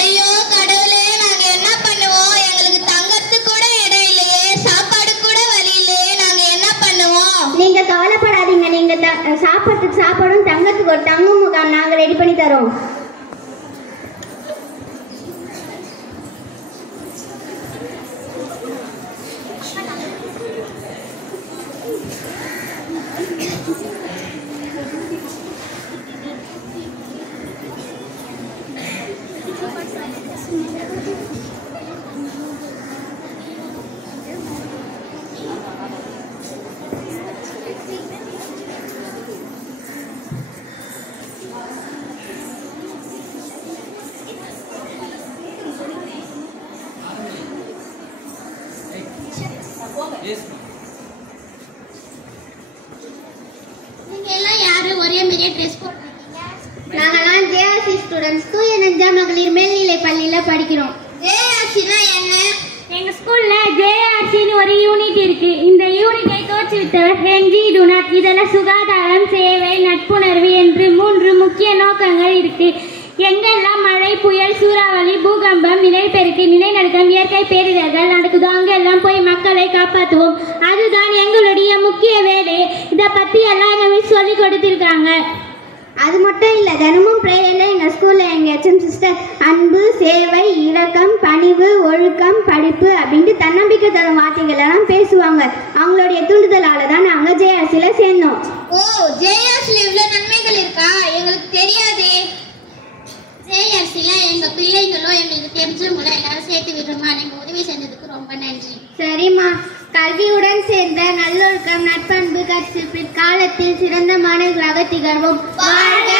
ஐயோ கடவுளே, நாங்க என்ன பண்ணுவோம்? எங்களுக்கு தங்கத்து கூட இடம் இல்லையே, சாப்பாடு கூட வழி இல்லையே, நாங்க என்ன பண்ணுவோம்? நீங்க கவலைப்படாதீங்க. நீங்க சாப்பாட்டுக்கு சாப்பாடும் தங்கத்துக்கு ஒரு தங்க முகாம் நாங்க ரெடி பண்ணி தரோம். நீங்க எல்லாம் யாரு ஒரே மாதிரியே ட்ரெஸ் போட்டுருக்கீங்க? நாங்கெல்லாம் ஜேஆர்சி ஸ்டூடெண்ட்ஸ் தூய நெஞ்சா மகளிர் மேல்நிலை பள்ளியில படிக்கிறோம். ஜேஆர்சினா என்ன? எங்க ஸ்கூல்ல ஜேஆர்சின்னு ஒரு யூனிட் இருக்கு. இந்த யூனிட்டை தோற்றுவித்தவர் ஹென்றி டுனாட். இதில் சுகாதாரம், சேவை, நட்புணர்வு என்று 3 முக்கிய நோக்கங்கள் இருக்கு. எங்கெல்லாம் மழை, புயல், சூறாவளி, பூகம்பம், நிலப்பெருக்கு, நிலநடுக்கம், இயற்கை பேரிடர்கள் நடக்குதோ அங்கெல்லாம் போய் மக்களை காப்பாற்றுவோம். அதுதான் எங்களுடைய முக்கிய வேலை. இதை பற்றி எல்லாம் எங்கள் மிஸ் சொல்லி கொடுத்துருக்காங்க. அது மட்டும் இல்லை, தினமும் ப்ரேயரில் எங்கள் ஸ்கூலில் எங்கள் ஹெச்எம் சிஸ்டர் அன்பு, சேவை, இரக்கம், பணிவு, ஒழுக்கம், படிப்பு அப்படின்ட்டு தன்னம்பிக்கை தரும் வார்த்தைகள் எல்லாம் பேசுவாங்க. அவங்களுடைய தூண்டுதலால் தான் நாங்கள் ஜேஆர்சியில் சேர்ந்தோம். ஓ, ஜேஆர்சியில் இவ்வளோ நன்மைகள் இருக்கா? எங்களுக்கு தெரியாதே. ஜேஆர்சியில் எங்கள் பிள்ளைங்களும் எங்களுக்கு தெரிஞ்சவங்கள எல்லாரும் சேர்த்து விடுறோமா? நீங்கள் உதவி செஞ்சதுக்கு ரொம்ப நன்றி. சரிம்மா. கல்வியுடன் சேர்ந்த நல்லொழுக்கம், நட்பண்பு கற்று பிற்காலத்தில் சிறந்த மாணவர்களாக திகழ்வோம். வாழ்க